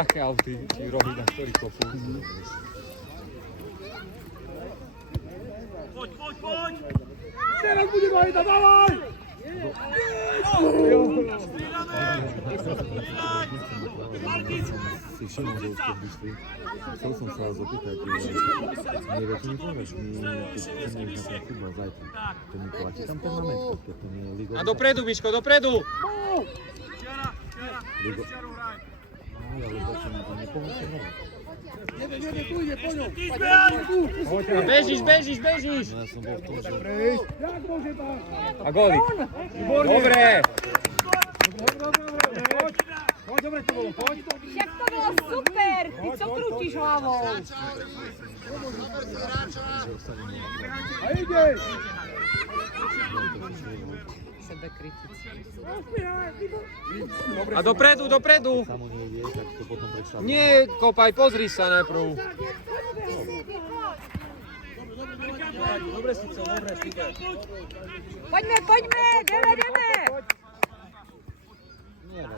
také auty, či rohy, na ktorých kopú. Poď! Teraz bude Vajda, dávaj! Si všimol, že už keď vyšli, chcel som sa vás opýtať, neviete mi povedať, my keď chceme ísť na ten futbal zajtra, to mi platí tam turnament, keď to nie je ligový. A dopredu, Miško, dopredu! Ligo... No, ale zase mi to nepomôže hrať. Jede, tu ide, po ňom. A bežíš! No ja som bol v tom, že... Jak môže tam? A góly! Dobre! Poď, dobre to bolo, poď. Však to bolo super! Ty co krútiš hlavou? A ide! A dopredu! Samo nie vie, tak to potom predstaví. Nie, kopaj, pozri sa najprv. Poďme, ideme!